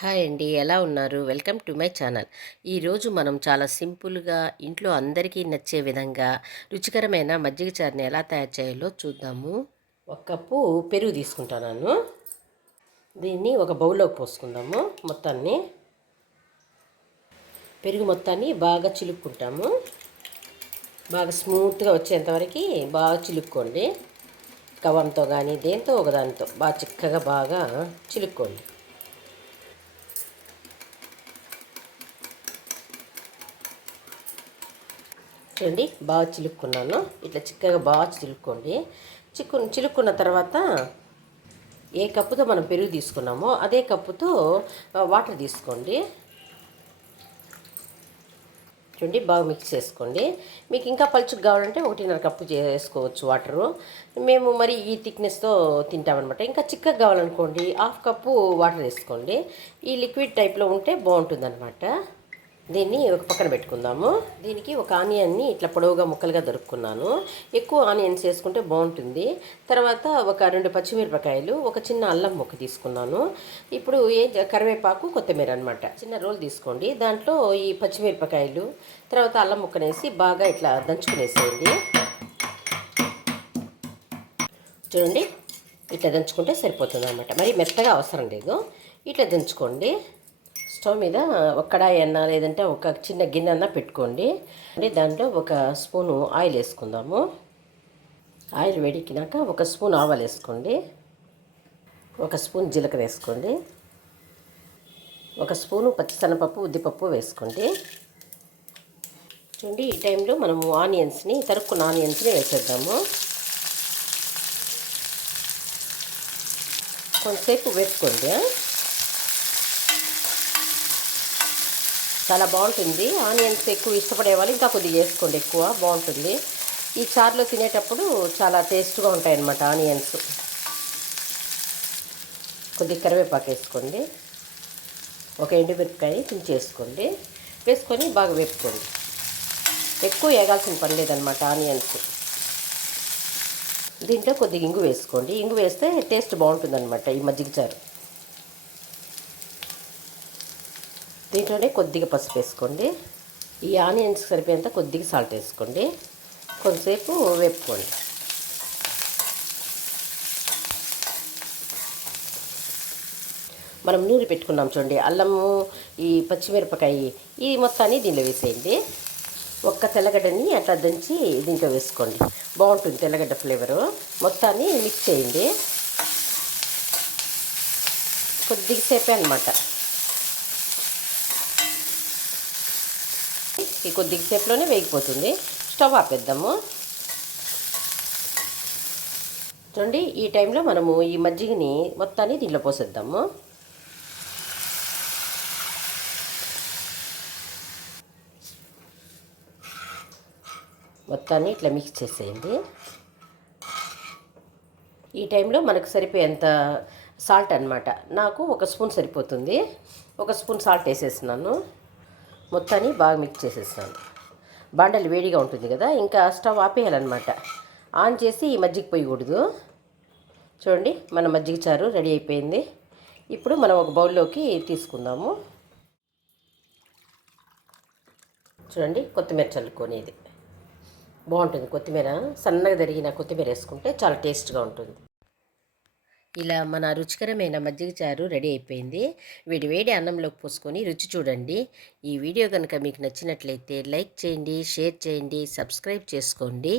Hi అండి. ఎలా ఉన్నారు? Welcome to my channel. ఈరోజు మనం చాలా సింపుల్గా ఇంట్లో అందరికీ నచ్చే విధంగా రుచికరమైన మజ్జిగ చారుని ఎలా తయారు చేయాలో చూద్దాము. ఒక కప్పు పెరుగు తీసుకుంటాను దీన్ని ఒక బౌల్లోకి పోసుకుందాము మొత్తాన్ని. పెరుగు మొత్తాన్ని బాగా చిలుక్కుంటాము. బాగా స్మూత్గా వచ్చేంతవరకు బాగా చిలుక్కోండి. కవంతో కానీ దేంతో ఒకదానితో బాగా చిక్కగా బాగా చిలుక్కోండి. చూడండి బాగా చిలుక్కున్నాను. ఇట్లా చిక్కగా బాగా చిలుక్కోండి. చిక్కు చిలుక్కున్న తర్వాత ఏ కప్పుతో మనం పెరుగు తీసుకున్నామో అదే కప్పుతో వాటర్ తీసుకోండి. చూడండి బాగా మిక్స్ చేసుకోండి. మీకు ఇంకా పలుచుకు కావాలంటే ఒకటిన్నర కప్పు చేసుకోవచ్చు వాటరు. మేము మరి ఈ థిక్నెస్తో తింటామన్నమాట. ఇంకా చిక్కగా కావాలనుకోండి హాఫ్ కప్పు వాటర్ వేసుకోండి. ఈ లిక్విడ్ టైప్లో ఉంటే బాగుంటుంది దీన్ని ఒక పక్కన పెట్టుకుందాము. దీనికి ఒక ఆనియన్ని ఇట్లా పొడవుగా ముక్కలుగా దొరుకున్నాను ఎక్కువ ఆనియన్స్ వేసుకుంటే బాగుంటుంది. తర్వాత ఒక రెండు పచ్చిమిరపకాయలు ఒక చిన్న అల్లం ముక్క తీసుకున్నాను. ఇప్పుడు ఏ కరివేపాకు కొత్తిమీర అనమాట చిన్న రోల్ తీసుకోండి. దాంట్లో ఈ పచ్చిమిరపకాయలు తర్వాత అల్లం ముక్కనేసి బాగా ఇట్లా దంచుకునేసేయండి. చూడండి ఇట్లా దంచుకుంటే సరిపోతుంది అనమాట మరి మెత్తగా అవసరం లేదు. ఇట్లా దంచుకోండి. స్టవ్ మీద ఒక కడాయి అన్న లేదంటే ఒక చిన్న గిన్నె అన్న పెట్టుకోండి. దాంట్లో ఒక స్పూను ఆయిల్ వేసుకుందాము. ఆయిల్ వేడికినాక ఒక స్పూన్ ఆవాలు వేసుకోండి. ఒక స్పూన్ జీలకర్ర వేసుకోండి. ఒక స్పూను పచ్చిసనపప్పు ఉద్దిపప్పు వేసుకోండి. చూడండి ఈ టైంలో మనము ఆనియన్స్ని తరుక్కున్న ఆనియన్స్ని వేసేద్దాము. కొంతసేపు వేసుకోండి చాలా బాగుంటుంది. ఆనియన్స్ ఎక్కువ ఇష్టపడే వాళ్ళు ఇంకా కొద్దిగా వేసుకోండి ఎక్కువ బాగుంటుంది. ఈ చారులో తినేటప్పుడు చాలా టేస్ట్గా ఉంటాయన్నమాట ఆనియన్స్. కొద్దిగా కరివేపాకు వేసుకోండి. ఒక ఎండుమిరపకాయ వేసుకోండి వేసుకొని బాగా వేపుకోండి. ఎక్కువ వేగాల్సిన పని లేదనమాట ఆనియన్స్. దీంట్లో కొద్దిగా ఇంగు వేసుకోండి. ఇంగు వేస్తే టేస్ట్ బాగుంటుందన్నమాట ఈ మజ్జిగ చారు. దీంట్లోనే కొద్దిగా పసుపు వేసుకోండి. ఈ ఆనియన్స్ సరిపోయేంత కొద్దిగా సాల్ట్ వేసుకోండి. కొంతసేపు వేపుకోండి. మనం నూనె పెట్టుకున్నాం చూడండి అల్లము ఈ పచ్చిమిరపకాయ ఈ మొత్తాన్ని దీనిలో వేసేయండి. ఒక్క తెల్లగడ్డని అట్లా దంచి దీంట్లో వేసుకోండి. బాగుంటుంది తెల్లగడ్డ ఫ్లేవరు. మొత్తాన్ని మిక్స్ చేయండి. కొద్దిగా సేపే అనమాట ఈ కొద్దిసేపులోనే వేగిపోతుంది. స్టవ్ ఆపేద్దాము. చూడండి ఈ టైంలో మనము ఈ మజ్జిగని మొత్తాన్ని దీంట్లో పోసేద్దాము. మొత్తాన్ని ఇట్లా మిక్స్ చేసేయండి. ఈ టైంలో మనకు సరిపోయేంత సాల్ట్ అనమాట నాకు ఒక స్పూన్ సరిపోతుంది. ఒక స్పూన్ సాల్ట్ వేసేసినాను మొత్తాన్ని బాగా మిక్స్ చేసేస్తాను బాండలు వేడిగా ఉంటుంది కదా ఇంకా స్టవ్ ఆపేయాలన్నమాట. ఆన్ చేసి ఈ మజ్జిగ పోయకూడదు. చూడండి మన మజ్జిగ చారు రెడీ అయిపోయింది. ఇప్పుడు మనం ఒక బౌల్లోకి తీసుకుందాము. చూడండి కొత్తిమీర చల్లుకొనేది. బాగుంటుంది కొత్తిమీర. సన్నగా తరిగిన కొత్తిమీర వేసుకుంటే చాలా టేస్ట్గా ఉంటుంది. ఇలా మన రుచికరమైన మజ్జిగ చారు రెడీ అయిపోయింది. వేడి వేడి అన్నంలోకి పోసుకొని రుచి చూడండి. ఈ వీడియో కనుక మీకు నచ్చినట్లయితే లైక్ చేయండి షేర్ చేయండి సబ్స్క్రైబ్ చేసుకోండి.